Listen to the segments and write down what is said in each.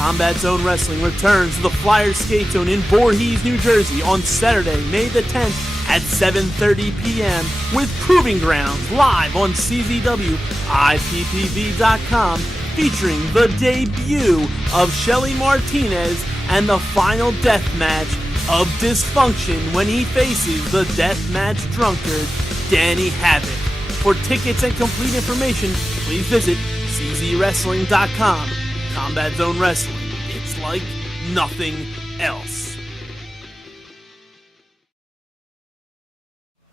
Combat Zone Wrestling returns to the Flyers Skate Zone in Voorhees, New Jersey on Saturday, May the 10th at 7:30 p.m. with Proving Grounds live on CZW IPPV.com, featuring the debut of Shelly Martinez and the final death match of Dysfunction when he faces the deathmatch drunkard Danny Havoc. For tickets and complete information, please visit czwrestling.com. Combat Zone Wrestling. It's like nothing else.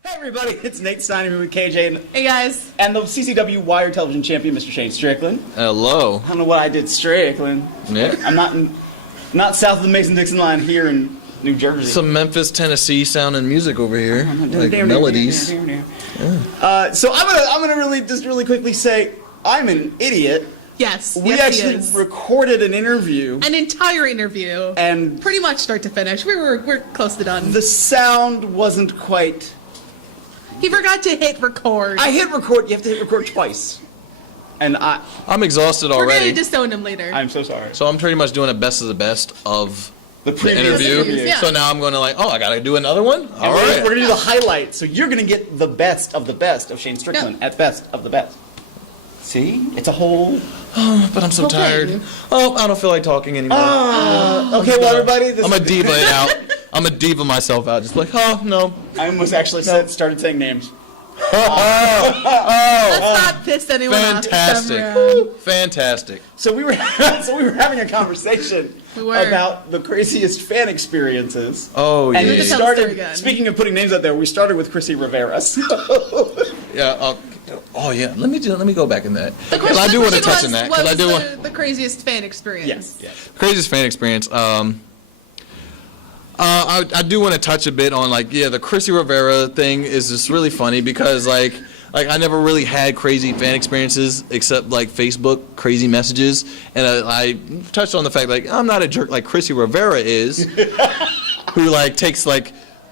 Hey everybody, it's Nate Steiner here with KJ Hey guys. and the CZW Wire Television Champion, Mr. Shane Strickland. Hello. I don't know what I did, Strickland. Yeah. I'm not south of the Mason-Dixon line here in New Jersey. Some Memphis, Tennessee sounding music over here, like melodies. So I'm gonna really quickly say I'm an idiot. Yes. We yes, actually he is. recorded an interview. An entire interview. And pretty much start to finish. We're close to done. The sound wasn't quite. He forgot to hit record. I hit record. You have to hit record twice. And I'm exhausted already. We're gonna disown him later. I'm so sorry. So I'm pretty much doing a best of the best of the previous interview. Yeah. So now I'm going to I got to do another one? All right. We're going to do the highlight. So you're going to get the best of Shane Strickland at best of the best. See? It's a whole... But I'm so tired. Oh, I don't feel like talking anymore. Okay, well, everybody... I'm a diva it out. I'm a diva myself out. Just like, oh, no. I almost actually started saying names. Let's not piss anyone Fantastic. off. Fantastic. So we were having a conversation We were. about the craziest fan experiences. Oh, yeah. And we Tell the story started, again. speaking of putting names out there, we started with Chrissy Rivera. Yeah. Oh, yeah. Let me go back in that. The Because I do want to touch question on that. was, Because I do what want... was the craziest fan experience? Yes. Craziest fan experience. I do want to touch a bit on the Chrissy Rivera thing is just really funny because like I never really had crazy fan experiences except Facebook crazy messages, and I touched on the fact I'm not a jerk like Chrissy Rivera is, who takes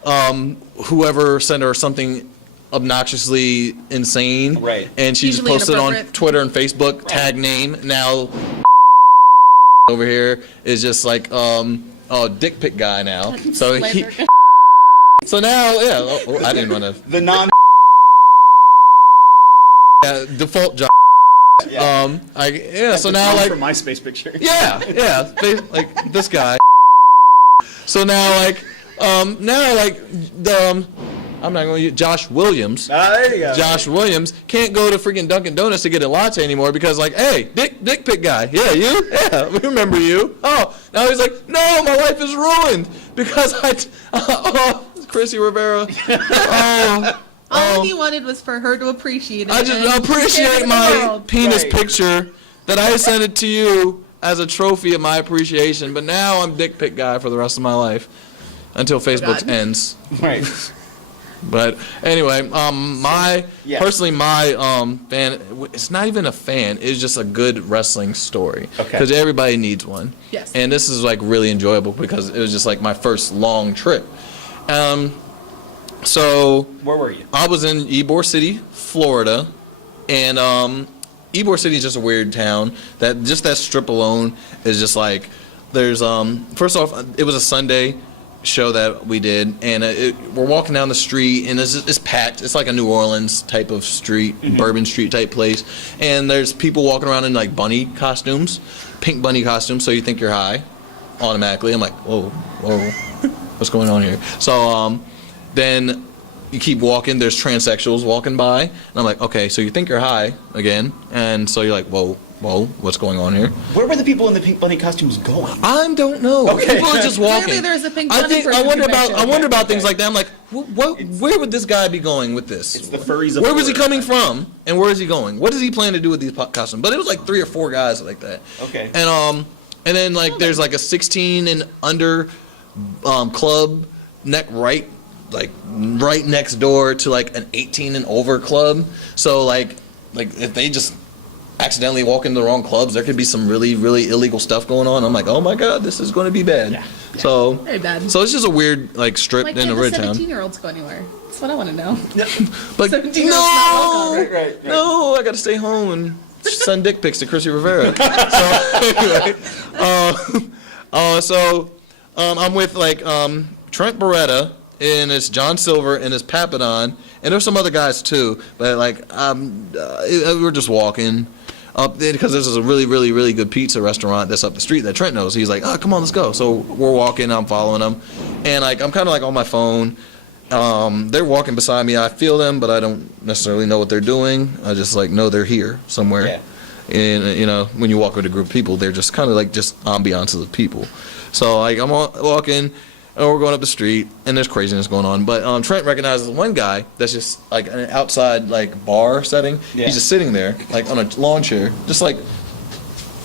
whoever sent her something obnoxiously insane, right? And she Usually just posted on inappropriate. Twitter and Facebook, right. Tag name. Now over here is just dick pic guy now. So so now I didn't want to the non default job. Yeah. So now from MySpace picture. Yeah, this guy. So now I'm not going to use Josh Williams. There you go. Josh Williams can't go to freaking Dunkin' Donuts to get a latte anymore because hey, dick pic guy. Yeah, you? Yeah, we remember you. Oh, now he's like, no, my life is ruined because Chrissy Rivera. All he wanted was for her to appreciate it. I just appreciate my penis picture that I sent it to you as a trophy of my appreciation, but now I'm dick pic guy for the rest of my life until Facebook ends. Right. But anyway, my fan, it's not even a fan, it's just a good wrestling story. Okay. Because everybody needs one. Yes. And this is really enjoyable because it was just my first long trip. So where were you? I was in Ybor City, Florida, and Ybor City is just a weird town. That strip alone is just there's first off, it was a Sunday show that we did, and we're walking down the street, and it's packed. It's like a New Orleans type of street, Bourbon Street type place, and there's people walking around in bunny costumes, pink bunny costumes. So you think you're high, automatically. I'm like, whoa, what's going on here? So then you keep walking. There's transsexuals walking by, and I'm like, okay, so you think you're high again, and so you're like, whoa, what's going on here? Where were the people in the pink bunny costumes going? I don't know. Okay. People are just walking. Clearly there's a pink bunny I wonder about things like that. I'm like, where would this guy be going with this? It's the furries of Where was he Florida. coming from, and where is he going? What does he plan to do with these costumes? But it was 3 or 4 guys like that. Okay. And then there's a 16 and under club right next door to an 18 and over club. So if they just accidentally walk into the wrong clubs, there could be some really, really illegal stuff going on. I'm like, oh my god, this is going to be bad. Yeah. So very bad. So it's just a weird strip in a red town. 17-year-olds go anywhere? That's what I want to know. But 17-year-olds not welcome. Right. No, I got to stay home and send dick pics to Chrissy Rivera. So I'm with like Trent Beretta, and it's John Silver, and it's Papadon, and there's some other guys too. But like we're just walking up there because there's a really, really, really good pizza restaurant that's up the street that Trent knows. He's like, oh, come on, let's go. So we're walking, I'm following him, and like I'm kind of like on my phone. They're walking beside me. I feel them, but I don't necessarily know what they're doing. I just like know they're here somewhere. Yeah. And you know, when you walk with a group of people, they're just kind of like just ambiances of people. So like I'm walking, and we're going up the street, and there's craziness going on. But Trent recognizes one guy that's just like an outside like bar setting. Yeah. He's just sitting there like on a lawn chair, just like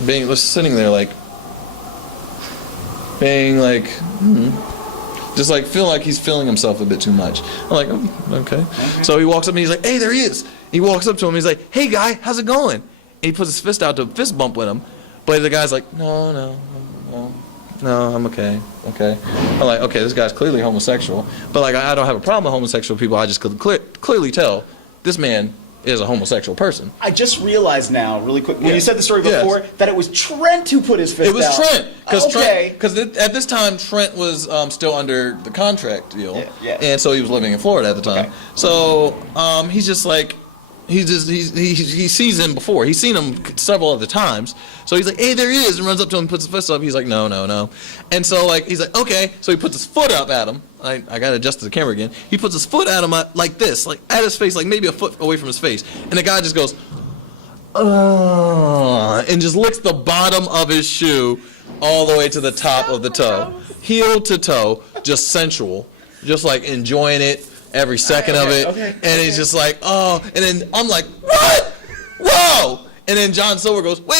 just sitting there like just like feel like he's feeling himself a bit too much. I'm like, oh, okay. So he walks up and he's like, hey, there he is. He walks up to him. He's like, hey, guy, how's it going? And he puts his fist out to fist bump with him. But the guy's like, no, I'm okay. I'm like, okay, this guy's clearly homosexual. But like, I don't have a problem with homosexual people. I just could clearly tell this man is a homosexual person. I just realized now, really quick, when you said the story before, that it was Trent who put his fist out. It was Trent. Because at this time, Trent was still under the contract deal. Yeah. And so he was living in Florida at the time. Okay. So he's just like, he sees him before. He's seen him several other times. So he's like, hey, there he is, and runs up to him and puts his fist up. He's like, no. And so like he's like, okay. So he puts his foot up at him. I got to adjust to the camera again. He puts his foot at him like this, like at his face, like maybe a foot away from his face. And the guy just goes, and just licks the bottom of his shoe all the way to the top of the toe. Heel to toe, just sensual. Just like enjoying it. Every second of it, and he's just like, oh, and then I'm like, what? Whoa! And then John Silver goes, wait,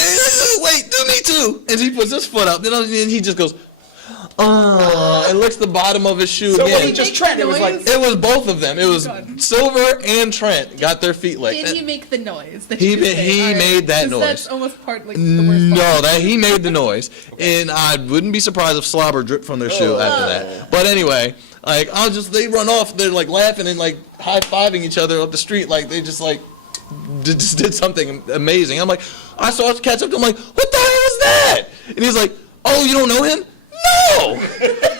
do me too. And he puts his foot up, and he just goes, and licks the bottom of his shoe so again. So just Trent? It was both of them. It was Silver and Trent got their feet licked. Did he make the noise? He made that noise. That's almost partly the worst part. No, he made the noise, and I wouldn't be surprised if slobber dripped from their shoe after that. But anyway. Like they run off. They're like laughing and like high fiving each other up the street. Like they just like just did something amazing. I'm like, I saw us catch up to him. I'm like, what the hell is that? And he's like, oh, you don't know him? No.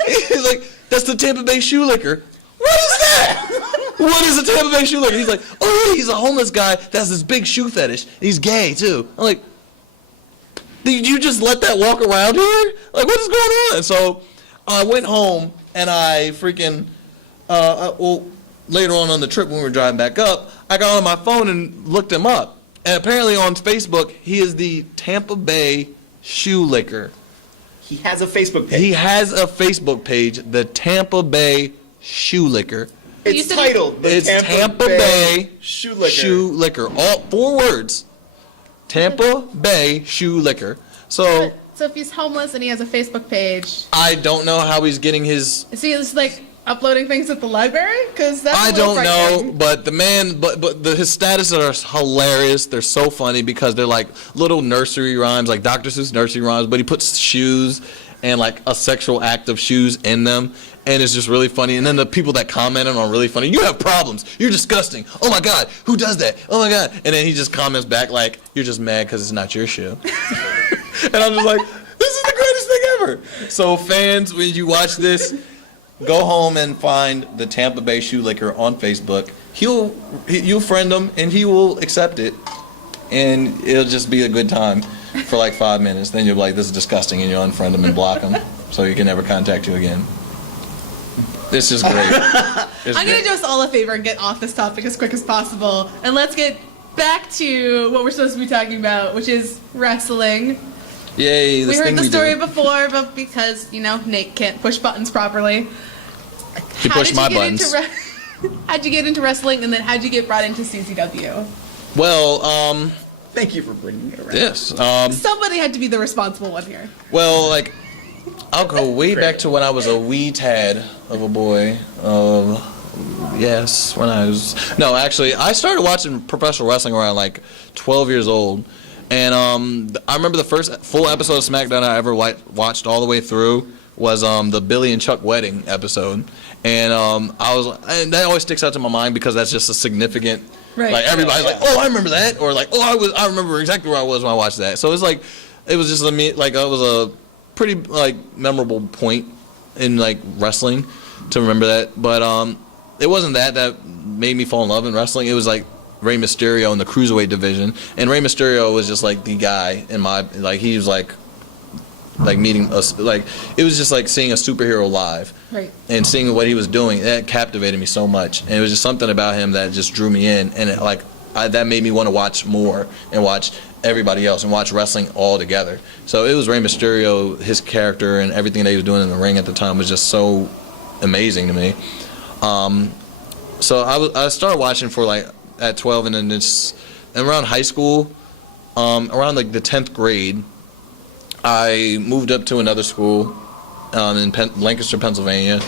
He's like, that's the Tampa Bay shoe licker. What is that? What is a Tampa Bay shoe licker? He's like, oh, he's a homeless guy that has this big shoe fetish. He's gay too. I'm like, did you just let that walk around here? Like, what is going on? And so I went home. And I freaking, later on the trip when we were driving back up, I got on my phone and looked him up. And apparently on Facebook, he is the Tampa Bay shoe licker. He has a Facebook page. He has a Facebook page, the Tampa Bay shoe licker. It's titled the Tampa Bay shoe licker. Shoe licker. All 4 words. Tampa Bay shoe licker. So if he's homeless and he has a Facebook page, I don't know how he's getting his. Is he just like uploading things at the library? Because that's I don't know, but the man, but his statuses are hilarious. They're so funny because they're like little nursery rhymes, like Dr. Seuss nursery rhymes. But he puts shoes and like a sexual act of shoes in them, and it's just really funny. And then the people that comment on are really funny. You have problems. You're disgusting. Oh my God, who does that? Oh my God. And then he just comments back like, you're just mad because it's not your shoe. And I'm just like, this is the greatest thing ever. So fans, when you watch this, go home and find the Tampa Bay shoe licker on Facebook. You'll friend him and he will accept it, and it'll just be a good time for like 5 minutes. Then you'll be like, this is disgusting, and you'll unfriend him and block him so he can never contact you again. This is great. I'm going to do us all a favor and get off this topic as quick as possible, and let's get back to what we're supposed to be talking about, which is wrestling. Yay, we heard the story before, but because, Nate can't push buttons properly. He pushed my buttons. How'd you get into wrestling, and then how'd you get brought into CZW? Well, thank you for bringing it around. Yes. Somebody had to be the responsible one here. Well, like, I'll go way back to when I was a wee tad of a boy. Yes, when I was... No, actually, I started watching professional wrestling around, like, 12 years old. And I remember the first full episode of SmackDown I ever watched all the way through was the Billy and Chuck wedding episode. And and that always sticks out to my mind because that's just a significant Right. Like everybody's Yeah. like, oh, I remember that, or like, oh, I remember exactly where I was when I watched that. So it's like, it was just like it was a pretty like memorable point in like wrestling to remember that. But it wasn't that made me fall in love in wrestling. It was like Rey Mysterio in the cruiserweight division, and Rey Mysterio was just like the guy in my like he was like meeting us, like it was just like seeing a superhero live, Right. and seeing what he was doing. That captivated me so much, and it was just something about him that just drew me in, and that made me want to watch more and watch everybody else and watch wrestling all together. So it was Rey Mysterio, his character and everything that he was doing in the ring at the time was just so amazing to me. So I started watching for like at 12, and then and around high school, around like the 10th grade, I moved up to another school in Lancaster, Pennsylvania,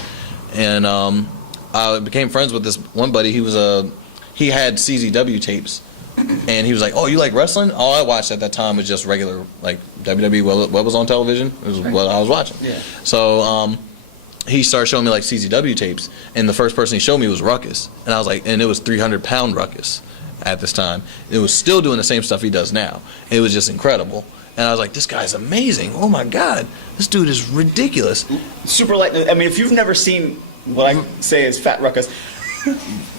and I became friends with this one buddy. He had CZW tapes, and he was like, "Oh, you like wrestling?" All I watched at that time was just regular like WWE. What was on television? It was what I was watching. Yeah. So he started showing me like CZW tapes, and the first person he showed me was Ruckus, and I was like, and it was 300-pound Ruckus at this time. It was still doing the same stuff he does now. It was just incredible. And I was like, this guy's amazing. Oh, my God. This dude is ridiculous. Super light. I mean, if you've never seen what I say is Fat Ruckus,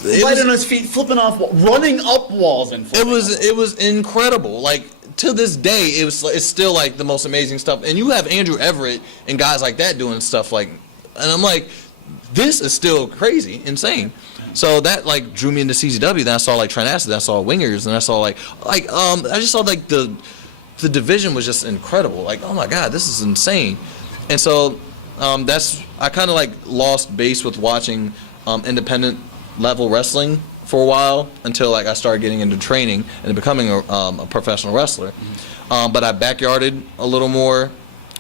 light on his feet, flipping off, running up walls and flipping it was incredible. Like, to this day, it's still, like, the most amazing stuff. And you have Andrew Everett and guys like that doing stuff like, and I'm like, this is still crazy, insane. So that, like, drew me into CZW. Then I saw, like, Trent Acid. Then I saw Wingers. And I saw, I just saw, like, the division was just incredible. Like, oh my God, this is insane. And so I kind of like lost base with watching independent level wrestling for a while until like I started getting into training and becoming a professional wrestler. But I backyarded a little more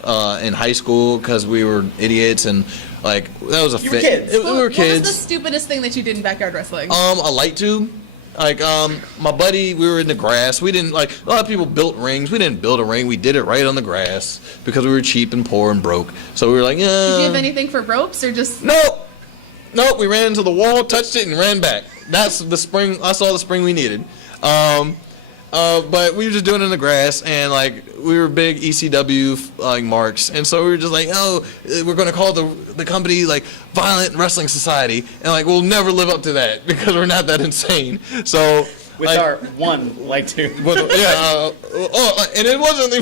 in high school because we were idiots, and like that was a You were kids. We were kids. What was the stupidest thing that you did in backyard wrestling? A light tube. Like, my buddy, we were in the grass. We didn't, like, a lot of people built rings. We didn't build a ring. We did it right on the grass because we were cheap and poor and broke. So we were like, Did you have anything for ropes or just... Nope. We ran into the wall, touched it, and ran back. That's the spring. I saw the spring we needed. But we were just doing it in the grass, and, like, we were big ECW, like, marks. And so we were just like, oh, we're going to call the company, like, Violent Wrestling Society. And, like, we'll never live up to that because we're not that insane. So... with like, our one light tube. And it wasn't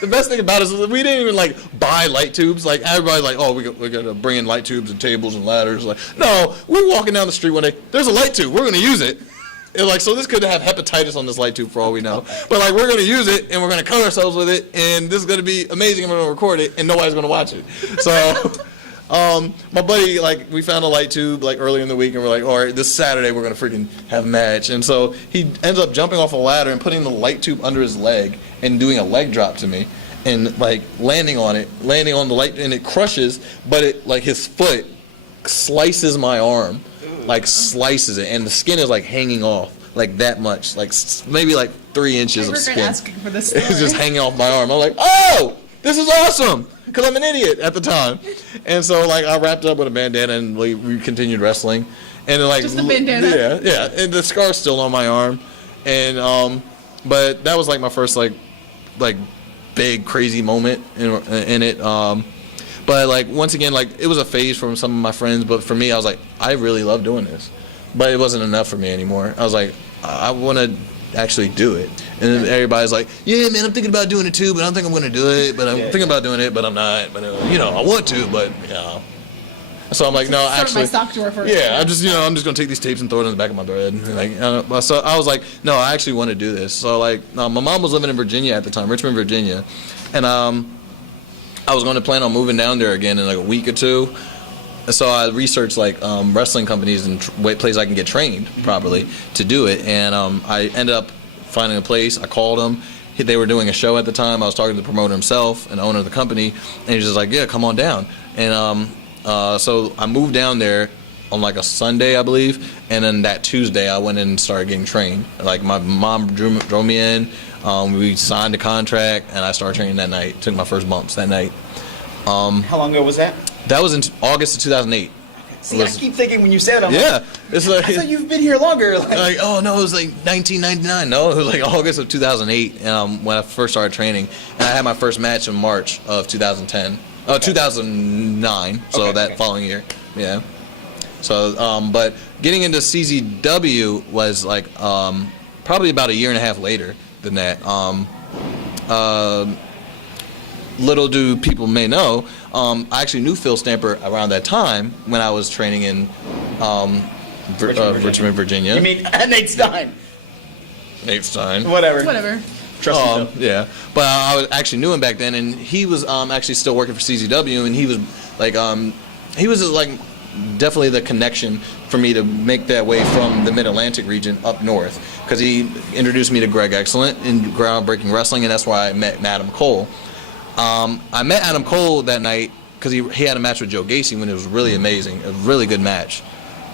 the best thing about it is we didn't even like buy light tubes. Like everybody's like, oh, we're gonna bring in light tubes and tables and ladders. Like, no, we're walking down the street one day. There's a light tube. We're gonna use it. And like, so this could have hepatitis on this light tube for all we know. But like, we're gonna use it and we're gonna cut ourselves with it, and this is gonna be amazing. And we're gonna record it, and nobody's gonna watch it. So. My buddy, like, we found a light tube, like, early in the week, and we're like, all right, this Saturday we're going to freaking have a match. And so he ends up jumping off a ladder and putting the light tube under his leg and doing a leg drop to me and, like, landing on the light, and it crushes, but it, like, his foot slices my arm, like, slices it, and the skin is, like, hanging off, like, that much, like, maybe, like, 3 inches of skin. asking for this story. It's just hanging off my arm. I'm like, oh, this is awesome. Because I'm an idiot at the time. And so, like, I wrapped up with a bandana and we continued wrestling. And then, like, just the bandana? Yeah. And the scar's still on my arm. And, but that was, like, my first, like big, crazy moment in it. But, like, once again, like, it was a phase from some of my friends. But for me, I was like, I really love doing this. But it wasn't enough for me anymore. I was like, I want to actually do it. And then everybody's like, yeah, man, I'm thinking about doing it too, but I don't think I'm going to do it. But I'm thinking about doing it, but I'm not. But, I want to, but, So I'm like, no, actually. My sock drawer for yeah, I'm just going to take these tapes and throw it in the back of my bed. Like, so I was like, no, I actually want to do this. So, like, my mom was living in Virginia at the time, Richmond, Virginia. And I was going to plan on moving down there again in, like, a week or two. So I researched like wrestling companies and places I can get trained properly to do it, and I ended up finding a place. I called them. They were doing a show at the time. I was talking to the promoter himself and the owner of the company, and he was just like, "Yeah, come on down." And so I moved down there on like a Sunday, I believe, and then that Tuesday I went in and started getting trained. Like my mom drove me in. We signed a contract, and I started training that night. Took my first bumps that night. How long ago was that? That was in August of 2008. See, I keep thinking when you say it, I'm Yeah, like, it's like I thought you've been here longer. like, oh no, it was like 1999. No, it was like August of 2008 when I first started training, and I had my first match in March of 2010. Oh, 2009. So that following year, yeah. So, but getting into CZW was like probably about a year and a half later than that. Little do people may know, I actually knew Phil Stamper around that time when I was training in Richmond, Virginia. You mean Nate Stein? Nate Stein. Whatever. Trust me, Phil. Yeah, but I actually knew him back then, and he was actually still working for CZW, and he was like definitely the connection for me to make that way from the Mid-Atlantic region up north, because he introduced me to Greg Excellent in Groundbreaking Wrestling, and that's why I met Adam Cole. I met Adam Cole that night because he had a match with Joe Gacy when it was really amazing, a really good match,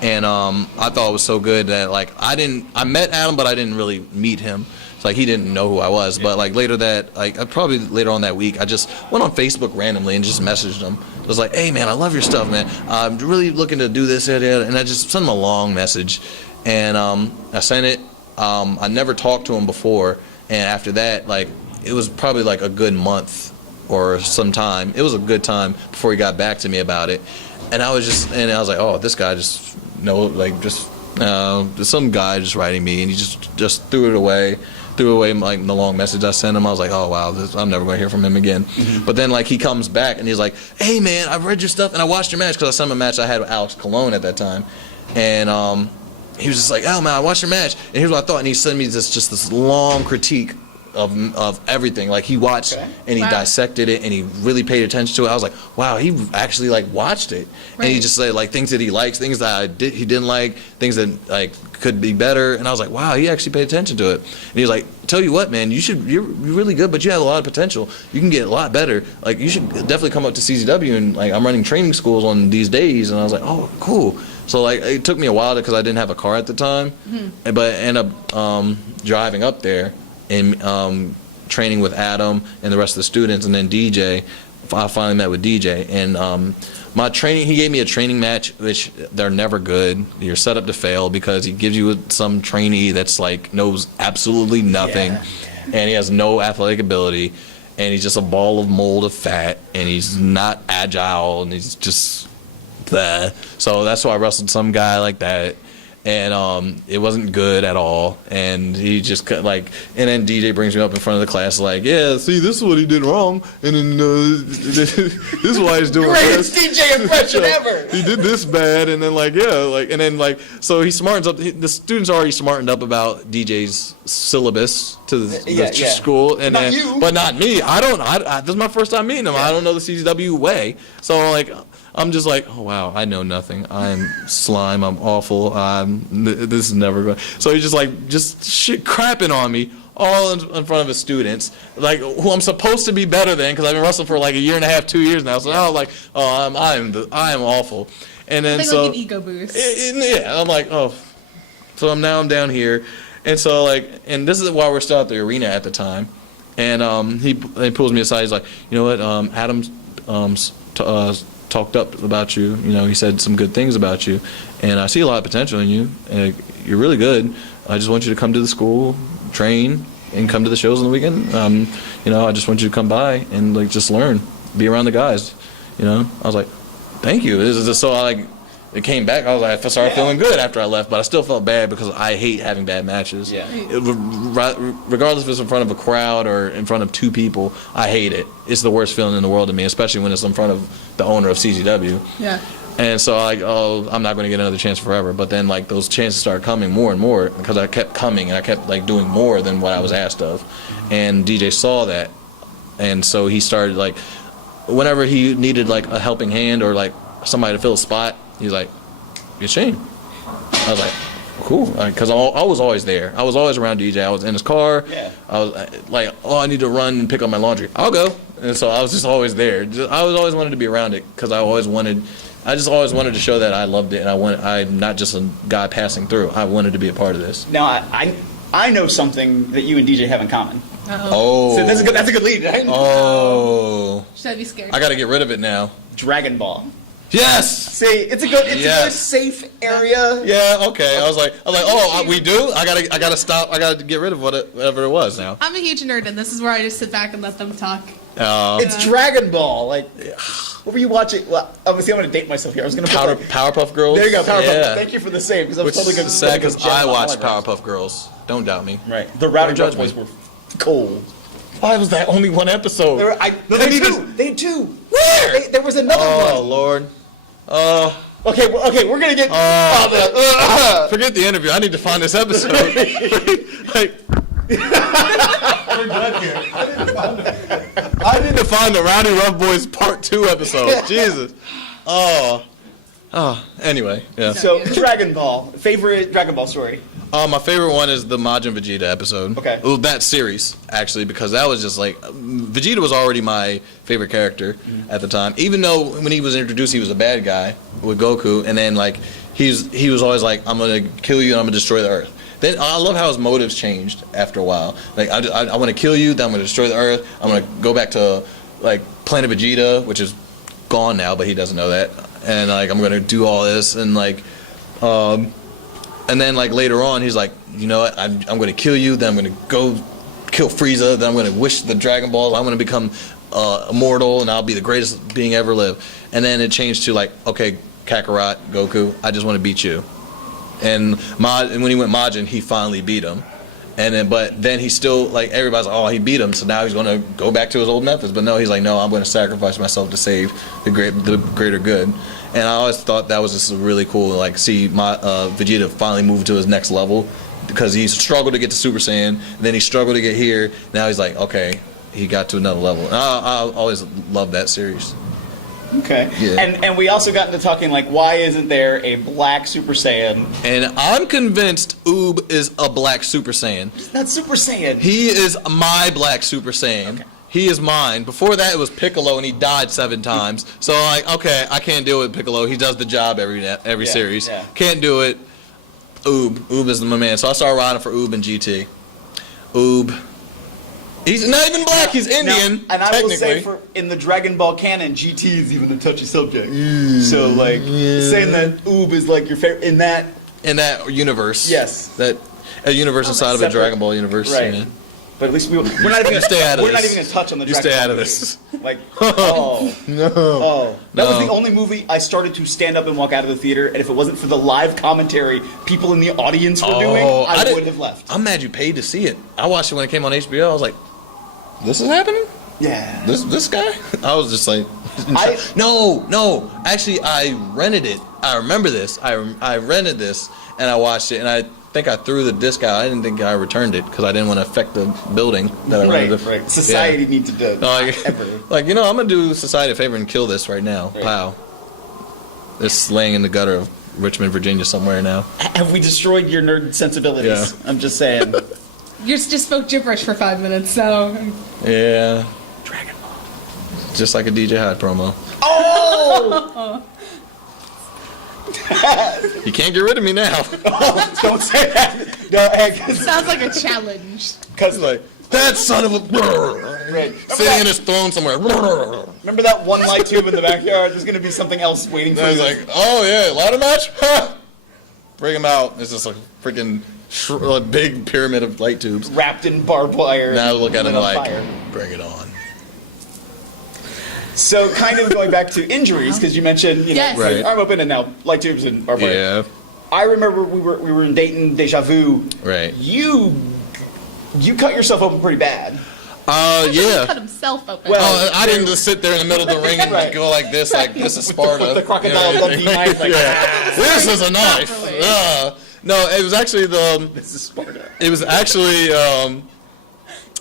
and I thought it was so good that like I met Adam, but I didn't really meet him. It's like he didn't know who I was, but like later on that week, I just went on Facebook randomly and just messaged him. I was like, hey man, I love your stuff, man. I'm really looking to do this, and I just sent him a long message, and I sent it. I never talked to him before, and after that, like it was probably like a good month or some time. It was a good time before he got back to me about it, and I was like, oh, this guy just some guy just writing me, and he just threw away like the long message I sent him. I was like, oh wow, I'm never going to hear from him again. Mm-hmm. But then like he comes back and he's like, hey man, I've read your stuff and I watched your match, because I sent him a match I had with Alex Colon at that time, and he was just like, oh man, I watched your match, and here's what I thought, and he sent me this long critique of everything. Like he watched and he dissected it and he really paid attention to it. I was like, wow, he actually like watched it, and he just said like things that he likes, things that he didn't like, things that like could be better, and I was like, wow, he actually paid attention to it. And he was like, tell you what, man, you're really good, but you have a lot of potential. You can get a lot better. Like you should definitely come up to CZW, and like I'm running training schools on these days. And I was like, oh, cool. So like it took me a while because I didn't have a car at the time, but I ended up driving up there and training with Adam and the rest of the students, and then DJ. I finally met with DJ, and my training, he gave me a training match, which they're never good. You're set up to fail because he gives you some trainee that's like knows absolutely nothing, and he has no athletic ability, and he's just a ball of mold of fat, and he's not agile, and he's just bleh. So that's why I wrestled some guy like that. And it wasn't good at all, and he just like, and then DJ brings me up in front of the class like, yeah, see, this is what he did wrong, and then this is why he's doing greatest this. DJ impression ever. He did this bad, and then like, yeah, like, and then like, so he smartens up. The students are already smartened up about DJ's syllabus to the school, and not then you. But not me. This is my first time meeting him. I don't know the CZW way, so like, I'm just like, oh wow, I know nothing. I'm slime. I'm awful. This is never going. So he's just shit crapping on me all in front of his students, like who I'm supposed to be better than, because I've been wrestling for like a year and a half, 2 years now. So now I'm like, oh, I am awful. And then so like an ego boost. I'm like, oh. So I'm down here, and so like, and this is while we're still at the arena at the time, and he pulls me aside. He's like, you know what, Adam's talked up about you. You know, he said some good things about you, and I see a lot of potential in you. And you're really good. I just want you to come to the school, train, and come to the shows on the weekend. You know, I just want you to come by and like just learn, be around the guys. You know, I was like, thank you. So I like, it came back. I was like, I started feeling good after I left, but I still felt bad because I hate having bad matches. Yeah. Regardless if it's in front of a crowd or in front of two people, I hate it. It's the worst feeling in the world to me, especially when it's in front of the owner of CZW. Yeah. And so like, oh, I'm not going to get another chance forever. But then like those chances started coming more and more because I kept coming and I kept like doing more than what I was asked of. And DJ saw that, and so he started like, whenever he needed like a helping hand or like somebody to fill a spot, he's like, it's Shane. I was like, cool, because I was always there. I was always around DJ. I was in his car. Yeah. I was like, oh, I need to run and pick up my laundry. I'll go. And so I was just always there. I was always wanted to be around it because I just always wanted to show that I loved it, and I'm not just a guy passing through. I wanted to be a part of this. Now I know something that you and DJ have in common. Oh. So that's a good lead, right? Oh. Should I be scared? I got to get rid of it now. Dragon Ball. Yes. See, it's a good safe area. Yeah, okay. I was like, oh, we do. I gotta stop. I gotta get rid of whatever it was now. I'm a huge nerd, and this is where I just sit back and let them talk. It's Dragon Ball. Like, what were you watching? Well, obviously, I'm going to date myself here. I was going to Powerpuff Girls. There you go, Powerpuff. Yeah. Thank you for the save because I was Which totally going to sad because I watched Powerpuff Girls. Don't doubt me. Right. The Rowdy Don't Rough judge Boys me. were cool. Why was that only one episode? They had two. Where? There was another one. Oh Lord. Okay, we're gonna get. Forget the interview. I need to find this episode. Like, We're done here. I need to find the Rowdy Rough Boys Part 2 episode. Jesus. Anyway, yeah. So Dragon Ball, favorite Dragon Ball story. My favorite one is the Majin Vegeta episode. Okay. Well, that series, actually, because that was just like, Vegeta was already my favorite character at the time. Even though when he was introduced, he was a bad guy with Goku, and then like he was always like, I'm gonna kill you and I'm gonna destroy the Earth. Then I love how his motives changed after a while. Like I want to kill you, then I'm gonna destroy the Earth. I'm gonna go back to like Planet Vegeta, which is gone now, but he doesn't know that. And like I'm gonna do all this and like. And then, like, later on, he's like, you know what, I'm going to kill you, then I'm going to go kill Frieza, then I'm going to wish the Dragon Balls, I'm going to become immortal, and I'll be the greatest being ever lived. And then it changed to, like, okay, Kakarot, Goku, I just want to beat you. And when he went Majin, he finally beat him. And then, but then he still, like, everybody's like, oh, he beat him, so now he's going to go back to his old methods. But no, he's like, no, I'm going to sacrifice myself to save the greater good. And I always thought that was just really cool, like, see my Vegeta finally move to his next level, because he struggled to get to Super Saiyan, then he struggled to get here, now he's like, okay, he got to another level. And I always loved that series. Okay. Yeah. And we also got into talking, like, why isn't there a black Super Saiyan? And I'm convinced Oob is a black Super Saiyan. It's not Super Saiyan. He is my black Super Saiyan. Okay. He is mine. Before that, it was Piccolo, and he died 7 times. So, like, okay, I can't deal with Piccolo. He does the job every series. Yeah. Can't do it. Oob. Oob is my man. So I started riding for Oob and GT. Oob. He's not even black. He's Indian. And I will say, in the Dragon Ball canon, GT is even a touchy subject. So, like, saying that Oob is, like, your favorite in that universe. Yes. That a universe inside of a Dragon Ball universe. Right. Yeah. But at least we're not even going to stay out of this. We're not even going to touch on the Dragon Ball. You stay out of this. Like, no. That was the only movie I started to stand up and walk out of the theater, and if it wasn't for the live commentary people in the audience were doing, I would have left. I'm mad you paid to see it. I watched it when it came on HBO. I was like, this is happening? Yeah. This guy? I was just like, no. Actually, I rented it. I remember this. I rented this, and I watched it, and I think I threw the disc out. I didn't think I returned it because I didn't want to affect the building that I rented. Right. Society needs to do like, you know, I'm going to do society a favor and kill this right now. Right. Pow. It's laying in the gutter of Richmond, Virginia somewhere now. Have we destroyed your nerd sensibilities? Yeah. I'm just saying. You just spoke gibberish for 5 minutes, so... Yeah. Dragon Ball. Just like a DJ Hyde promo. Oh! You can't get rid of me now. Oh, don't say that. No, sounds like a challenge. Because, like, that son of a... Right. Sitting in his throne somewhere. Remember that one light tube in the backyard? There's going to be something else waiting for you. He's like, oh, yeah, ladder match? Ha! Bring him out. It's just a freaking big pyramid of light tubes. Wrapped in barbed wire. Now look at him like, fire. Bring it on. So, kind of going back to injuries, because you mentioned, you know, Yes. arm open and now light tubes and barbed wire. Yeah. I remember we were in Dayton, Deja Vu. Right. You cut yourself open pretty bad. He cut himself open. Well, I didn't just sit there in the middle of the ring and go like this is Sparta. With the crocodile Dundee knife. Like, This is a knife. No, it was actually this is Sparta. It was actually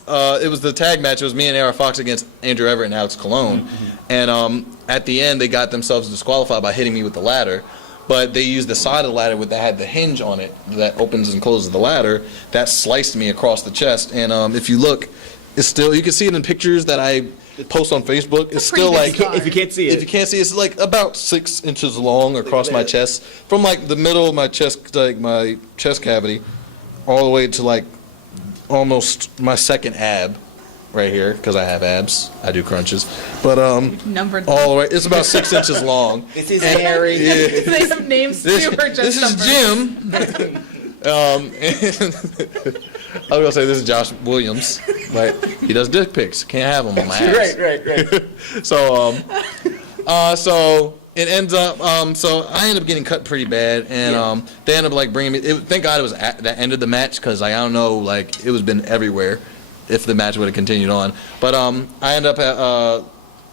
it was the tag match. It was me and AR Fox against Andrew Everett and Alex Colon. Mm-hmm. And at the end, they got themselves disqualified by hitting me with the ladder. But they used the side of the ladder that had the hinge on it that opens and closes the ladder. That sliced me across the chest. And if you look, it's still, you can see it in pictures that I post on Facebook. It's still like, if you can't see it. If you can't see it, it's like about 6 inches long across my chest. From like the middle of my chest, like my chest cavity, all the way to like almost my second ab. right here because I have abs. I do crunches, but Numbered. all the way. It's about 6 inches long. This is Harry. They have names too, or just This is numbers? Jim. I was gonna say this is Josh Williams, but he does dick pics. Can't have them on my ass. Right. So so it ends up so I end up getting cut pretty bad, and they end up like bringing me. Thank God it was at the end of the match, because like, I don't know, like it was been everywhere if the match would have continued on. But I end up at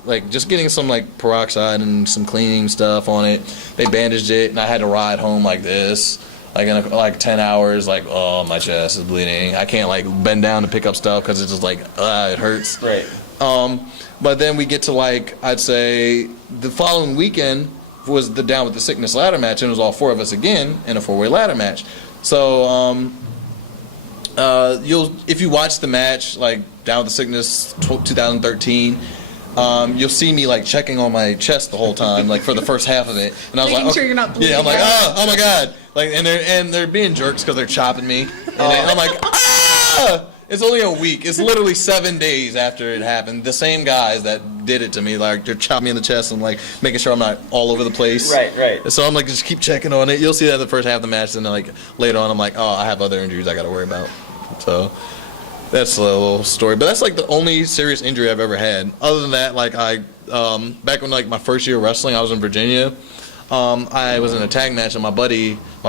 like just getting some like peroxide and some cleaning stuff on it. They bandaged it, and I had to ride home like this. Like in like 10 hours, like, oh, my chest is bleeding. I can't like bend down to pick up stuff because it's just like, it hurts. Right. But then we get to like, I'd say the following weekend was the Down with the Sickness ladder match, and it was all 4 of us again in a 4-way ladder match. So if you watch the match, like Down with the Sickness 2013, you'll see me like checking on my chest the whole time, like for the first half of it, and I was Making like, sure you're not bleeding yeah, I'm like, out. oh my god, like, and they're being jerks because they're chopping me, and I'm like, It's only a week. It's literally 7 days after it happened. The same guys that did it to me, like they're chopping me in the chest and like making sure I'm not all over the place. Right. So I'm like, just keep checking on it. You'll see that in the first half of the match, and then like later on, I'm like, oh, I have other injuries I got to worry about. So. That's a little story, but that's like the only serious injury I've ever had. Other than that, like I, back when like my first year of wrestling, I was in Virginia. I was in a tag match, and my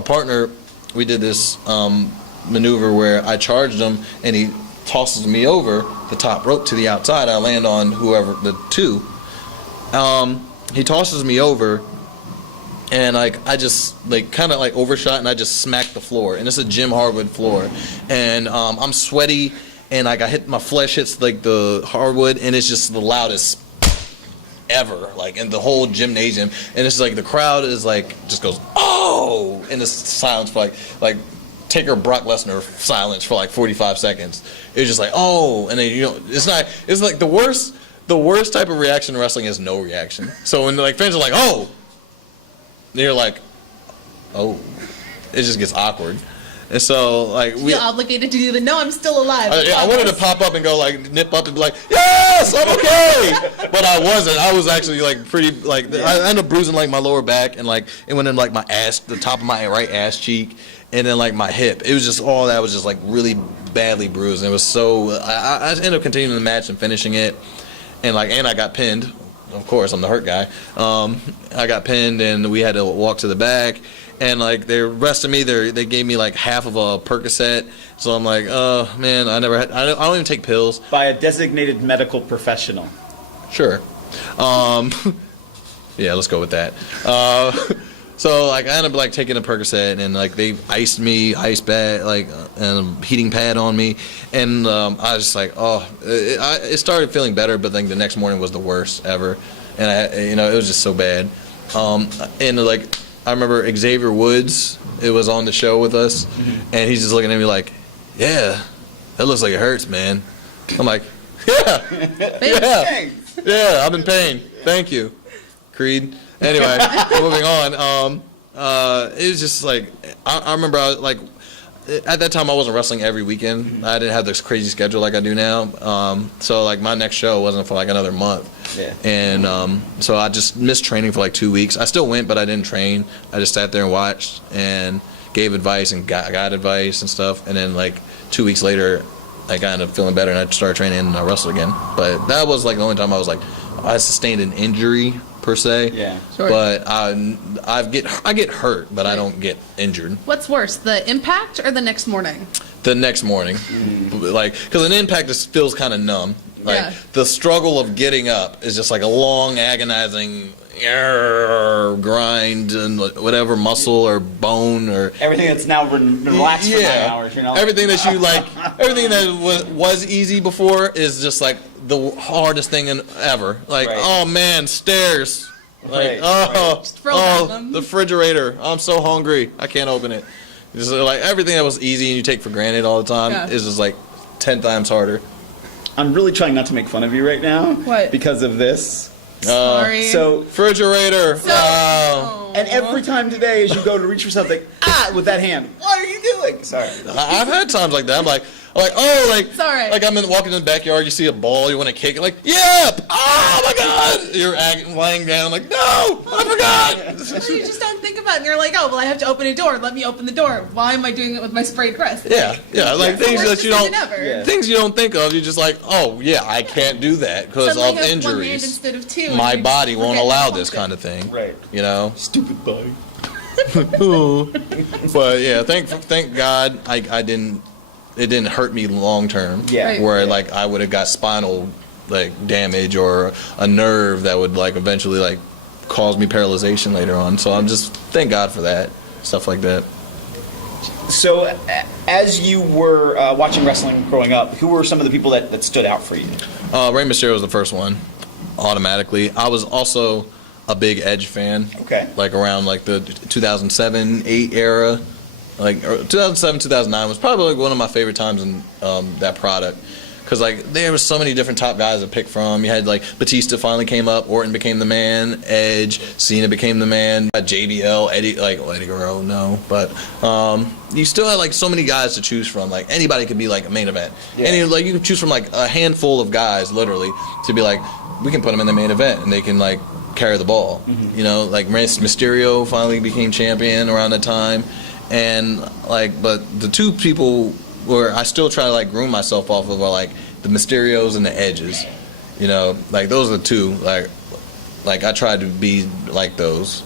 partner, we did this maneuver where I charged him, and he tosses me over the top rope to the outside. I land on whoever the two. He tosses me over, and like I just like kind of like overshot, and I just smacked the floor, and it's a gym hardwood floor, and I'm sweaty. And like my flesh hits like the hardwood, and it's just the loudest ever, like in the whole gymnasium. And it's like the crowd is like just goes, oh, and it's silence for like Taker Brock Lesnar silence for like 45 seconds. It's just like, oh, and then it's like the worst type of reaction in wrestling is no reaction. So when like fans are like, oh, they're like, oh, it just gets awkward. And so, like, we feel obligated to do the no, I'm still alive. I wanted to pop up and go, like, nip up and be like, yes, I'm okay. But I wasn't. I was actually, like, pretty, like, I ended up bruising, like, my lower back, and, like, it went in, like, my ass, the top of my right ass cheek, and then, like, my hip. It was just, all that was just, like, really badly bruised. And it was so, I ended up continuing the match and finishing it. And, like, and I got pinned. Of course, I'm the hurt guy. I got pinned, and we had to walk to the back. And like they arrested me, they gave me like half of a Percocet. So I'm like, oh man, I don't even take pills. By a designated medical professional. Sure. Yeah, let's go with that. So like I ended up like taking a Percocet, and like they iced me, ice bag, like and a heating pad on me, and I was just like, oh, it started feeling better, but then the next morning was the worst ever, and it was just so bad. And like. I remember Xavier Woods, it was on the show with us, and he's just looking at me like, yeah, that looks like it hurts, man. I'm like, yeah, I'm in pain. Thank you, Creed. Anyway, moving on. It was just like, I remember I was like, at that time I wasn't wrestling every weekend. I didn't have this crazy schedule like I do now. So like my next show wasn't for like another month. Yeah. And so I just missed training for like 2 weeks. I still went, but I didn't train. I just sat there and watched and gave advice and got advice and stuff. And then like 2 weeks later, I ended up feeling better, and I started training and I wrestled again. But that was like the only time I was like, I sustained an injury per se. Yeah. Sure. But I get hurt, but I don't get injured. What's worse, the impact or the next morning? The next morning, like, because an impact just feels kind of numb. Like the struggle of getting up is just like a long, agonizing grind and whatever muscle or bone or everything that's now been relaxed for 9 hours. Everything that you like, everything that was easy before is just like the hardest thing ever. Like, oh man, stairs. Like, the refrigerator. I'm so hungry. I can't open it. Just like everything that was easy and you take for granted all the time is just like 10 times harder. I'm really trying not to make fun of you right now. What? Because of this. Sorry. So refrigerator. and And every time today, as you go to reach for something, with that hand, what are you doing? Sorry. I've had times like that. I'm like, oh, like, It's all right. like I'm walking in the backyard, you see a ball, you want to kick it, like, yeah, oh my God, you're laying down, like, no, I forgot. You just don't think about it. And you're like, oh, well, I have to open a door. Let me open the door. Why am I doing it with my sprayed crest? Yeah, like things that you don't, Yeah. things you don't think of. You're just like, oh yeah, I can't do that because Suddenly of you have 1 hand injuries. instead of 2. My and you body forget won't to allow function. this kind of thing. Right. You know. Stupid body. But yeah, thank God I didn't. It didn't hurt me long term. Yeah. Right. Where like I would have got spinal like damage or a nerve that would like eventually like cause me paralyzation later on. So I'm just thank God for that stuff like that. So, as you were watching wrestling growing up, who were some of the people that stood out for you? Rey Mysterio was the first one, automatically. I was also a big Edge fan. Okay. Like around like the 2007, 8 era, like 2007, 2009 was probably like one of my favorite times in that product. Because like there was so many different top guys to pick from. You had like Batista finally came up, Orton became the man, Edge, Cena became the man, JBL, Eddie Guerrero, no, but you still had like so many guys to choose from. Like anybody could be like a main event. Yeah. Like you could choose from like a handful of guys literally to be like we can put them in the main event and they can like carry the ball. Mm-hmm. You know, like Mysterio finally became champion around that time, and like but the two people where I still try to like groom myself off of are like the Mysterios and the Edges. You know, like those are the two. Like I tried to be like those.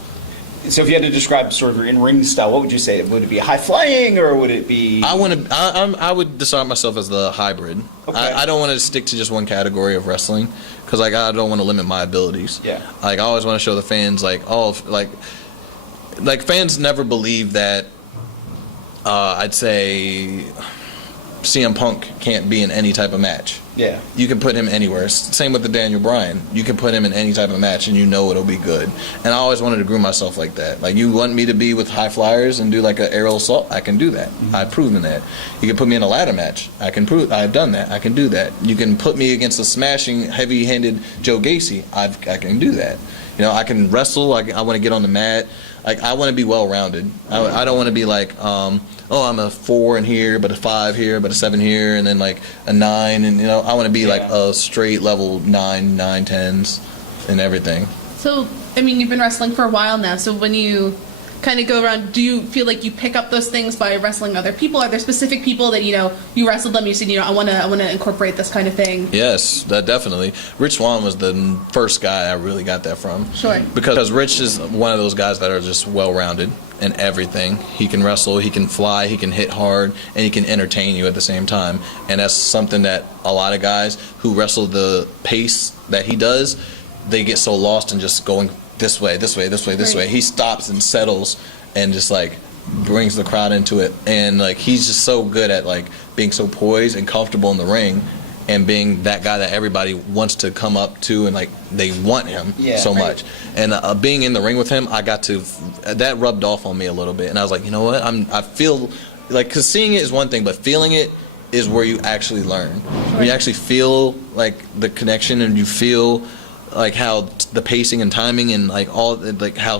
So, if you had to describe sort of your in-ring style, what would you say? Would it be high flying or would it be? I would describe myself as the hybrid. Okay. I don't want to stick to just one category of wrestling because like I don't want to limit my abilities. Yeah. Like I always want to show the fans like like fans never believe that. I'd say CM Punk can't be in any type of match. Yeah. You can put him anywhere. Same with the Daniel Bryan. You can put him in any type of match and you know it'll be good. And I always wanted to groom myself like that. Like you want me to be with high flyers and do like an aerial assault? I can do that. Mm-hmm. I've proven that. You can put me in a ladder match. I've done that. I can do that. You can put me against a smashing, heavy-handed Joe Gacy. I can do that. You know, I can wrestle. I want to get on the mat. Like I want to be well-rounded. I don't want to be like, I'm a 4 in here, but a 5 here, but a 7 here, and then like a 9, and you know, I want to be like a straight level 9, 10s, and everything. So, I mean, you've been wrestling for a while now, so when you kind of go around, do you feel like you pick up those things by wrestling other people? Are there specific people that, you know, you wrestled them, you said, you know, I want to incorporate this kind of thing? Yes, that definitely. Rich Swann was the first guy I really got that from. Sure. Because Rich is one of those guys that are just well-rounded in everything. He can wrestle, he can fly, he can hit hard, and he can entertain you at the same time. And that's something that a lot of guys who wrestle the pace that he does, they get so lost in just going this way, this way, this way, this way. He stops and settles and just like brings the crowd into it. And like he's just so good at like being so poised and comfortable in the ring and being that guy that everybody wants to come up to and like they want him so much. And being in the ring with him, I got to that rubbed off on me a little bit. And I was like, you know what? I feel like, because seeing it is one thing, but feeling it is where you actually learn. When you actually feel like the connection and you feel like how the pacing and timing and like all like how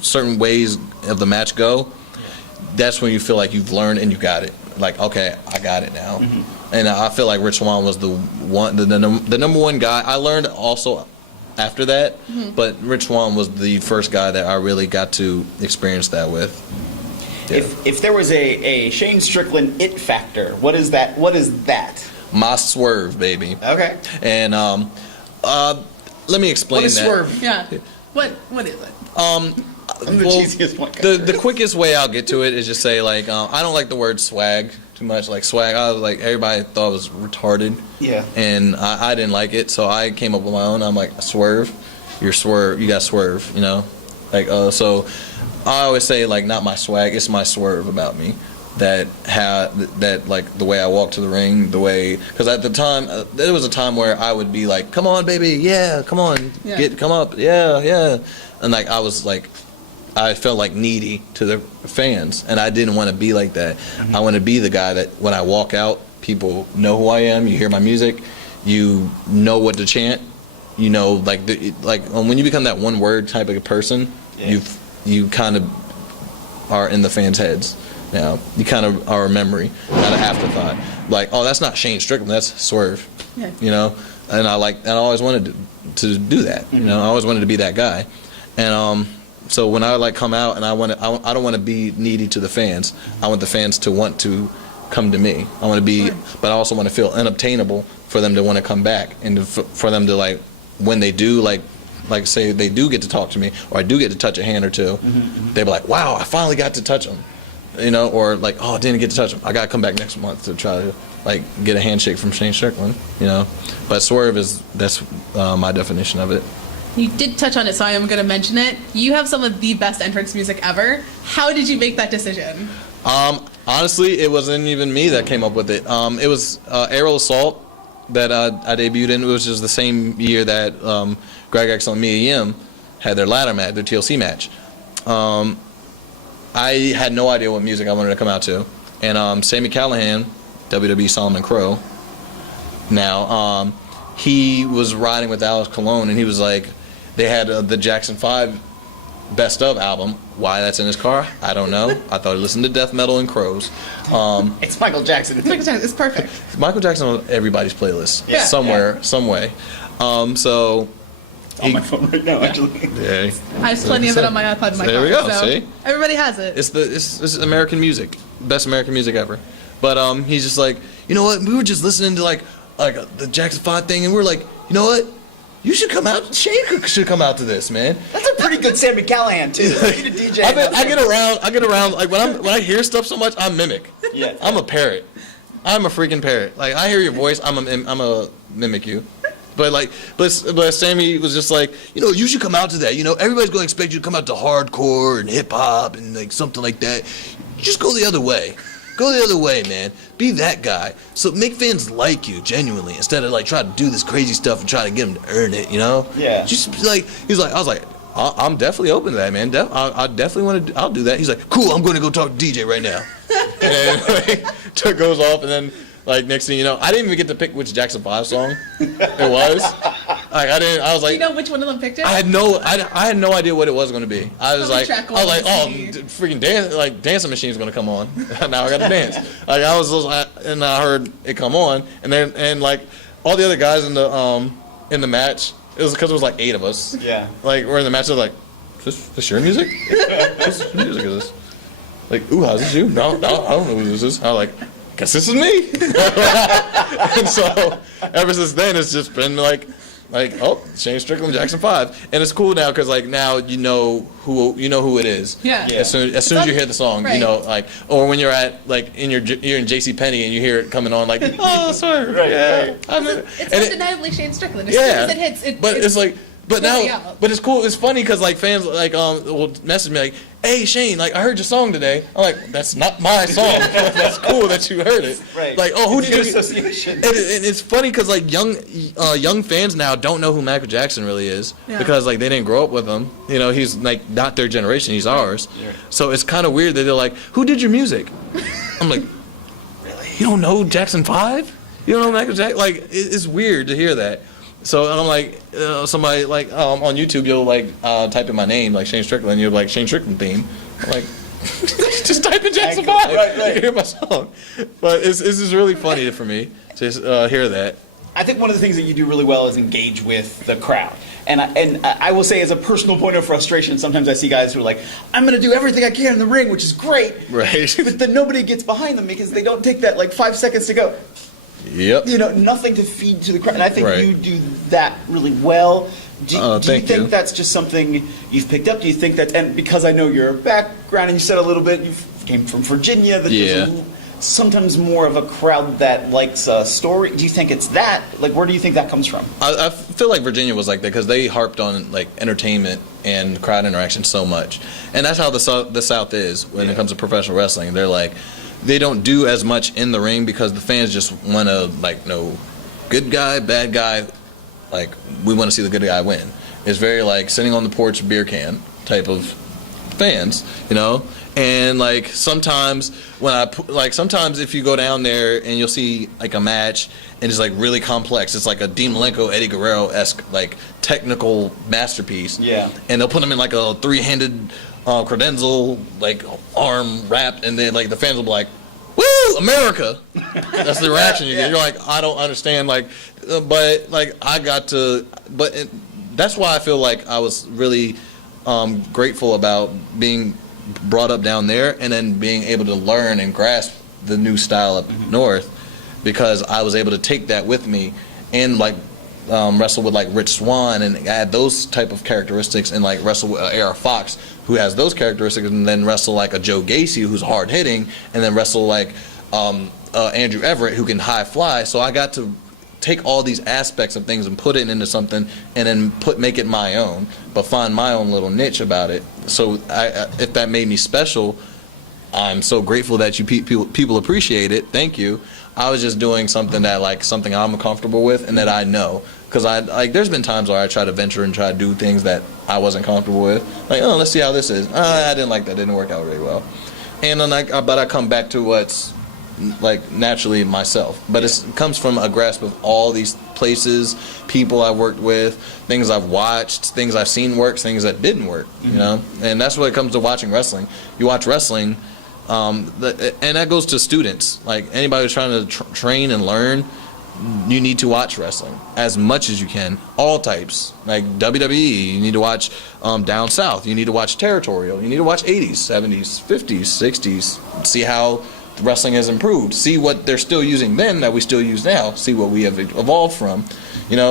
certain ways of the match go, that's when you feel like you've learned and you got it. Like, okay, I got it now. Mm-hmm. And I feel like Rich Swann was the number one guy. I learned also after that, but Rich Swann was the first guy that I really got to experience that with. Yeah. If there was a Shane Strickland it factor, what is that? What is that? My swerve, baby. Okay. And let me explain What is that. swerve? Yeah. What is it? I'm the cheesiest one. The quickest way I'll get to it is just say like I don't like the word swag too much. Like swag, I was like everybody thought it was retarded. Yeah. And I didn't like it, so I came up with my own. I'm like swerve, you're swerve, you got swerve. You know, like so I always say like not my swag, it's my swerve about me. That like the way I walk to the ring, the way, because at the time there was a time where I would be like, come on baby, yeah, come on, come up, yeah, and like I was like, I felt like needy to the fans, and I didn't want to be like that. I want to be the guy that when I walk out, people know who I am. You hear my music, you know what to chant, you know, like when you become that one word type of person, you kind of are in the fans' heads now. You kind of are a memory, not an afterthought. Like, oh, that's not Shane Strickland, that's Swerve. Yeah. You know, and I always wanted to do that. You know, I always wanted to be that guy. And so when I like come out and I don't want to be needy to the fans. I want the fans to want to come to me. I want to be, but I also want to feel unobtainable for them to want to come back and for them to like when they do like say they do get to talk to me or I do get to touch a hand or two, they'll be like, wow, I finally got to touch them. You know, or like, oh, I didn't get to touch him. I gotta come back next month to try to like get a handshake from Shane Strickland. You know, but Swerve that's my definition of it. You did touch on it, so I am going to mention it. You have some of the best entrance music ever. How did you make that decision? Honestly, it wasn't even me that came up with it. It was Aerial Assault that I debuted in, which was the same year that Greg X and Mia Yim had their ladder match, their TLC match. I had no idea what music I wanted to come out to. And Sami Callihan, WWE Solomon Crow, now, he was riding with Alex Colon, and he was like, they had the Jackson 5 Best Of album. Why that's in his car, I don't know. I thought he listened to death metal and crows. It's Michael Jackson. It's Michael Jackson. It's perfect. Michael Jackson on everybody's playlist, Yeah. somewhere, some way. So... It's on my phone right now, actually. Yeah. I have plenty of it on my iPod in my There car. we go, So see? everybody has it. It's American music, best American music ever. But he's just like, you know what? We were just listening to like the Jackson 5 thing, and we're like, you know what? You should come out. Shane should come out to this, man. That's a pretty good Sami Callihan too. He's a DJ. I get around. Like when I hear stuff so much, I mimic. Yeah. I'm a parrot. I'm a freaking parrot. Like I hear your voice, I'm a mimic you. But Sammy was just like, you know, you should come out to that. You know, everybody's going to expect you to come out to hardcore and hip hop and like something like that. Just go the other way. Go the other way, man. Be that guy. So make fans like you genuinely instead of like try to do this crazy stuff and try to get them to earn it. You know? Yeah. Just like I was like, I'm definitely open to that, man. I definitely want to. I'll do that. He's like, cool. I'm going to go talk to DJ right now. And like, goes off, and then. Like next thing you know, I didn't even get to pick which Jackson 5 song it was. Like I didn't. I was like, Do you know which one of them picked it? I had no idea what it was going to be. I was like, track oh, one, freaking dancing machine's going to come on. Now I got to dance. Like and I heard it come on, and like all the other guys in the match, it was because it was like 8 of us. Yeah. Like we're in the match. I was like, is this your music? Whose music is this? Like, ooh, is this you? No, I don't know who this is. I was like. Guess this is me. And so ever since then, it's just been like, oh, Shane Strickland, Jackson 5, and it's cool now because like now you know who it is. Yeah. As soon as you hear the song, right. you know, like, or when you're at like you're in J.C. Penney and you hear it coming on, like, oh, sorry, Right, yeah. right. It's undeniably Shane Strickland. As soon Yeah. as it hits, It's like. But really now, out. but it's cool. It's funny because like fans like will message me like, "Hey Shane, like I heard your song today." I'm like, "That's not my song." That's cool that you heard it. Right. Like, oh, who did you? Association. And it's funny because like young fans now don't know who Michael Jackson really is because like they didn't grow up with him. You know, he's like not their generation. He's ours. Yeah. So it's kind of weird that they're like, "Who did your music?" I'm like, "Really? You don't know Jackson 5? You don't know Michael Jackson?" Like it's weird to hear that. So I'm like, somebody like on YouTube, you'll like type in my name like Shane Strickland, you're like Shane Strickland theme. I'm like, just type in Jackson 5. Right. You hear my song. But it's just really funny for me to hear that. I think one of the things that you do really well is engage with the crowd. And I will say, as a personal point of frustration, sometimes I see guys who are like, I'm going to do everything I can in the ring, which is great. Right. But then nobody gets behind them because they don't take that like 5 seconds to go. Yep. You know, nothing to feed to the crowd. And I think Right. you do that really well. Do you Thank think you. that's just something you've picked up? Do you think that, and because I know your background and you said a little bit, you came from Virginia, that there's sometimes more of a crowd that likes a story. Do you think it's that? Like, where do you think that comes from? I feel like Virginia was like that because they harped on like entertainment and crowd interaction so much, and that's how the South is when it comes to professional wrestling. They're like, they don't do as much in the ring because the fans just want to like know, good guy, bad guy, like we want to see the good guy win. It's very like sitting on the porch beer can type of fans, and like sometimes sometimes if you go down there and you'll see like a match and it's like really complex, it's like a Dean Malenko, Eddie Guerrero-esque like technical masterpiece, and they'll put them in like a three-handed credenzel like arm wrapped, and then like the fans will be like, "Woo, America!" That's the reaction you get. You're like, I don't understand, but like that's why I feel like I was really grateful about being brought up down there and then being able to learn and grasp the new style up north, because I was able to take that with me and like wrestle with like Rich Swann and add those type of characteristics, and like wrestle with AR Fox, who has those characteristics, and then wrestle like a Joe Gacy who's hard hitting, and then wrestle like Andrew Everett who can high fly. So I got to take all these aspects of things and put it into something, and then make it my own, but find my own little niche about it. So if that made me special, I'm so grateful that you people appreciate it. Thank you. I was just doing something that something I'm comfortable with and that I know, because there's been times where I try to venture and try to do things that I wasn't comfortable with. Like, oh, let's see how this is. I didn't like that. Didn't work out very well. And then but I come back to what's like naturally myself, but it comes from a grasp of all these places, people I worked with, things I've watched, things I've seen work, things that didn't work, and that's what it comes to watching wrestling. You watch wrestling, and that goes to students, like anybody who's trying to train and learn. You need to watch wrestling as much as you can, all types, like WWE. You need to watch Down South. You need to watch Territorial. You need to watch 80s, 70s, 50s, 60s. See how wrestling has improved. See what they're still using then that we still use now. See what we have evolved from.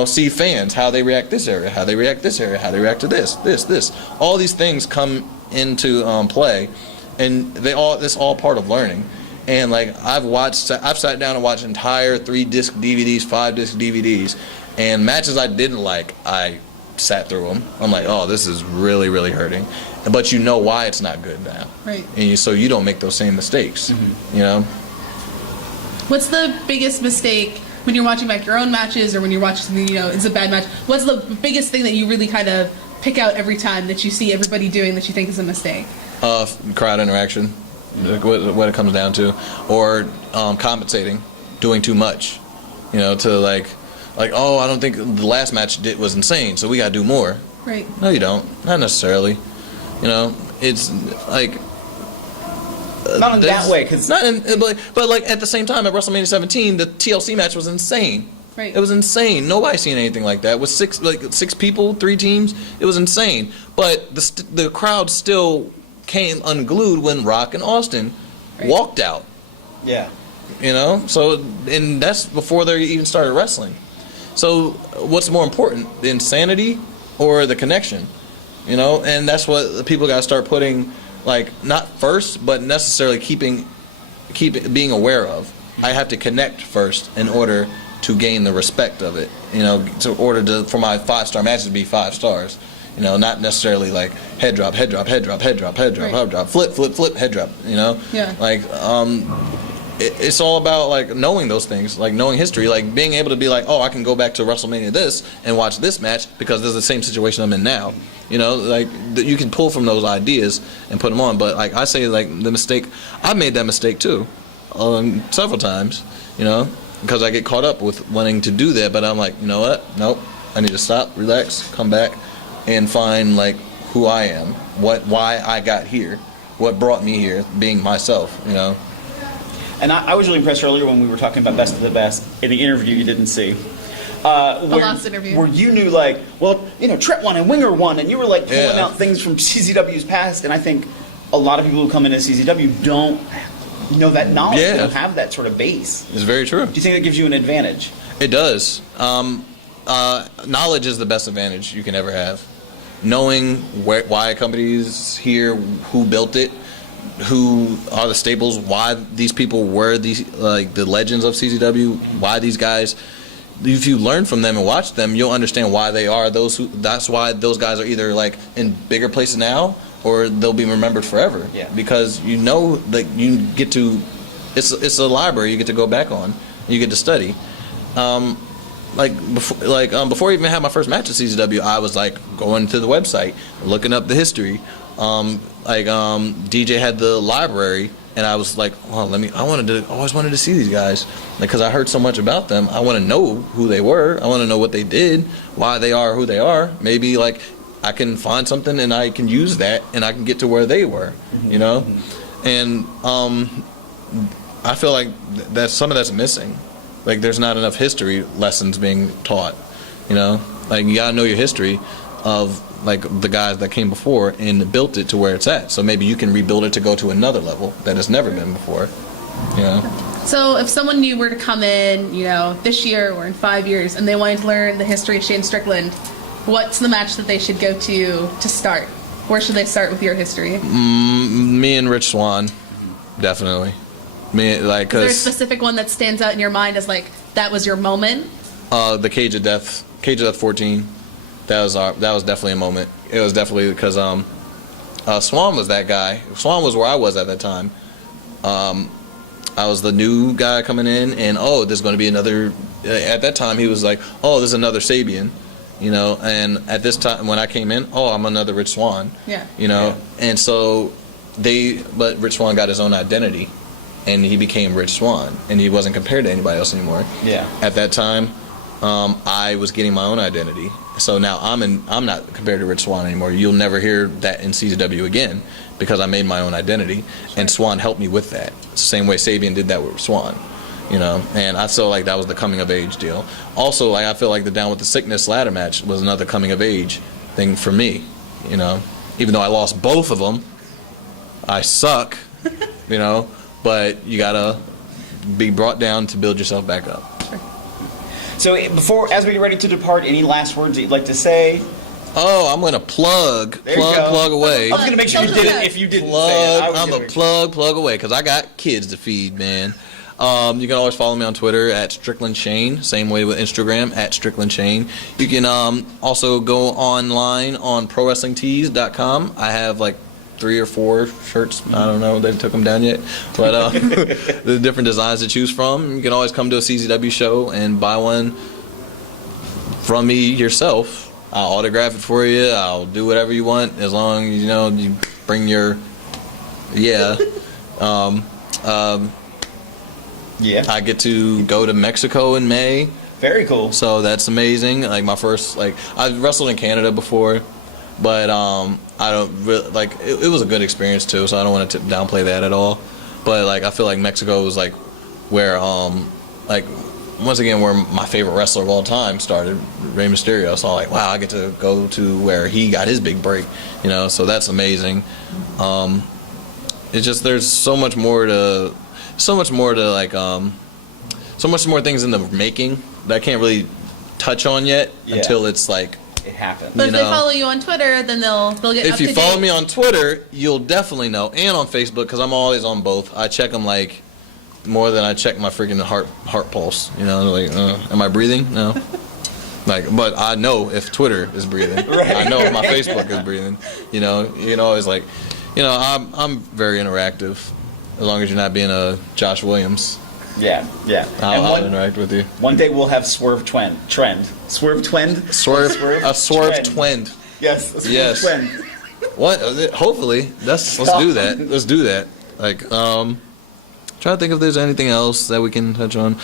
See fans, how they react this area, how they react this area, how they react to this. All these things come into play, and it's all part of learning. And like I've sat down and watched entire 3-disc DVDs, 5-disc DVDs, and matches I didn't like, I sat through them. I'm like, oh, this is really, really hurting. But you know why it's not good now. Right. And so you don't make those same mistakes, What's the biggest mistake when you're watching back your own matches, or when you're watching something, it's a bad match? What's the biggest thing that you really kind of pick out every time that you see everybody doing that you think is a mistake? Crowd interaction, what it comes down to, or compensating, doing too much, to like, oh, I don't think the last match was insane, so we got to do more. Right. No, you don't. Not necessarily. It's like not in that way, because but like at the same time at WrestleMania 17, the TLC match was insane. Right. It was insane. Nobody's seen anything like that with six people, 3 teams. It was insane. But the crowd still came unglued when Rock and Austin walked out. Yeah. So, and that's before they even started wrestling. So what's more important, the insanity or the connection? And that's what the people got to start putting, like, not first, but necessarily keep being aware of. I have to connect first in order to gain the respect of it, for my 5-star matches to be 5 stars. Not necessarily like head drop, head drop, head drop, head drop, head drop, head drop, flip, flip, flip, head drop, Yeah. Like, it's all about like knowing those things, like knowing history, like being able to be like, oh, I can go back to WrestleMania this and watch this match because this is the same situation I'm in now. Like you can pull from those ideas and put them on. But like I say, like the mistake, I made that mistake too, several times. Because I get caught up with wanting to do that, but I'm like, you know what? Nope. I need to stop, relax, come back, and find like who I am, why I got here, what brought me here, being myself. And I was really impressed earlier when we were talking about Best of the Best in the interview you didn't see. The last interview. Where you knew, like, well, Tret won and Winger won, and you were, like, pulling out things from CZW's past, and I think a lot of people who come into CZW don't know that knowledge. They don't have that sort of base. It's very true. Do you think that gives you an advantage? It does. Knowledge is the best advantage you can ever have. Knowing why a company is here, who built it, who are the staples, why these people were the legends of CZW, why these guys. If you learn from them and watch them, you'll understand why they are those. That's why those guys are either like in bigger places now, or they'll be remembered forever. Yeah. Because like you get to, it's a library you get to go back on, and you get to study. before I even had my first match at CZW, I was like going to the website, looking up the history. DJ had the library, and I was like, well, I always wanted to see these guys, because I heard so much about them. I want to know who they were. I want to know what they did, why they are who they are. Maybe like I can find something and I can use that and I can get to where they were, you know? And I feel like that some of that's missing. Like there's not enough history lessons being taught, you know? Like you gotta know your history of like the guys that came before and built it to where it's at. So maybe you can rebuild it to go to another level that has never been before, you know? So if someone new were to come in, you know, this year or in 5 years, and they wanted to learn the history of Shane Strickland, what's the match that they should go to start? Where should they start with your history? Me and Rich Swann, definitely. Is there a specific one that stands out in your mind as like that was your moment? The Cage of Death 14. That was definitely a moment. It was definitely because Swann was that guy. Swann was where I was at that time. I was the new guy coming in, and there's going to be another. At that time, he was like, there's another Sabian, you know. And at this time, when I came in, I'm another Rich Swann. Yeah. You know, yeah. And so but Rich Swann got his own identity, and he became Rich Swann, and he wasn't compared to anybody else anymore. Yeah. At that time, I was getting my own identity. So now I'm not compared to Rich Swann anymore. You'll never hear that in CZW again because I made my own identity, and Swann helped me with that. Same way Sabian did that with Swann, you know. And I feel like that was the coming of age deal. Also, like I feel like the Down with the Sickness ladder match was another coming of age thing for me, you know. Even though I lost both of them, I suck, you know. But you gotta be brought down to build yourself back up. So as we get ready to depart, any last words that you'd like to say? I'm gonna plug away. I was gonna make sure you did it if you didn't say it. I'm gonna plug away because I got kids to feed, man. You can always follow me on Twitter at Strickland Shane. Same way with Instagram at Strickland Shane. You can also go online on ProWrestlingTees.com. I have like 3 or 4 shirts. I don't know if they took them down yet, but the different designs to choose from. You can always come to a CZW show and buy one from me yourself. I'll autograph it for you. I'll do whatever you want as long as you bring your I get to go to Mexico in May. Very cool. So that's amazing. Like my first I wrestled in Canada before. But I don't really, it was a good experience too, so I don't want to downplay that at all. But I feel like Mexico was where once again where my favorite wrestler of all time started, Rey Mysterio. So I'm wow, I get to go to where he got his big break, you know. So that's amazing. It's just there's so much more things in the making that I can't really touch on yet until it's it happened. But if they follow you on Twitter, then they'll get up to date. If you follow me on Twitter, you'll definitely know, and on Facebook because I'm always on both. I check them more than I check my freaking heart pulse. You know, am I breathing? No. But I know if Twitter is breathing. Right. I know if my Facebook is breathing. You know, always I'm very interactive, as long as you're not being a Josh Williams. Yeah. I'll interact with you. One day we'll have Swerve Trend. Swerve Twend? Swerve Twend. Yes, a Swerve Twend. What? Hopefully. Let's do that. Let's do that. Trying to think if there's anything else that we can touch on.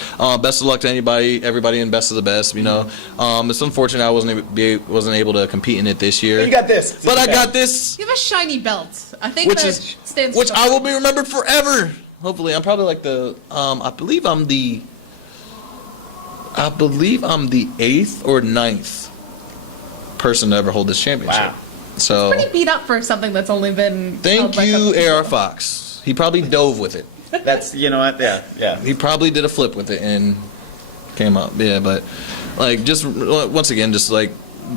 Best of luck to everybody, and best of the best. You know, it's unfortunate I wasn't able to compete in it this year. But you got this. But I got this. You have a shiny belt. I think stands which I will be remembered forever. Hopefully, I'm probably I believe I'm the 8th or 9th person to ever hold this championship. Wow. So it's pretty beat up for something that's only been. Thank you, AR Fox. He probably dove with it. That's yeah. He probably did a flip with it and came up. Yeah, but just once again,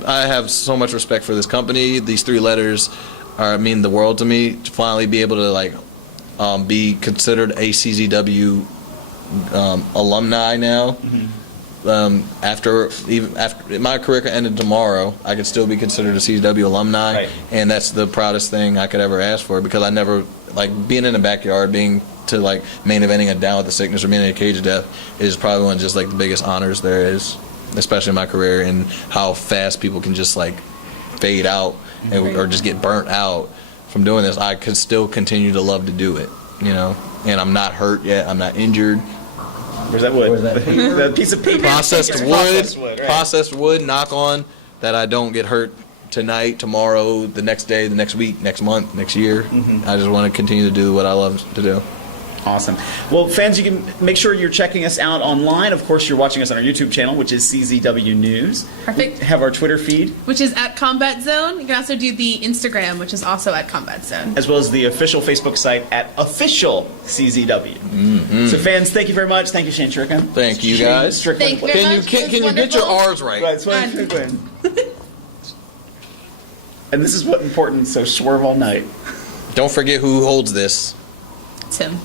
I have so much respect for this company. These 3 letters mean the world to me. To finally be able to be considered a CZW alumni now. Mm-hmm. After my career ended tomorrow, I could still be considered a CZW alumni, right. And that's the proudest thing I could ever ask for because I never being in the backyard, being to main eventing a Down with the Sickness or being in a Cage of Death is probably one of the biggest honors there is. especially in my career, and how fast people can just like fade out or just get burnt out from doing this. I could still continue to love to do it, and I'm not hurt yet. I'm not injured. Where's that wood? The piece of paper. Processed wood, right. processed wood, knock on, that I don't get hurt tonight, tomorrow, the next day, the next week, next month, next year. I just want to continue to do what I love to do. Awesome. Well, fans, you can make sure you're checking us out online. Of course, you're watching us on our YouTube channel, which is CZW News. Perfect. We have our Twitter feed, which is at Combat Zone. You can also do the Instagram, which is also at Combat Zone. as well as the official Facebook site at Official CZW. So, fans, thank you very much. Thank you, Shane Strickland. Thank you, Shane guys. Strickland. Thank you very much. Can It you was get your wonderful. R's right? Right, Shane Strickland. And this is what important, so swerve all night. Don't forget who holds this. Tim.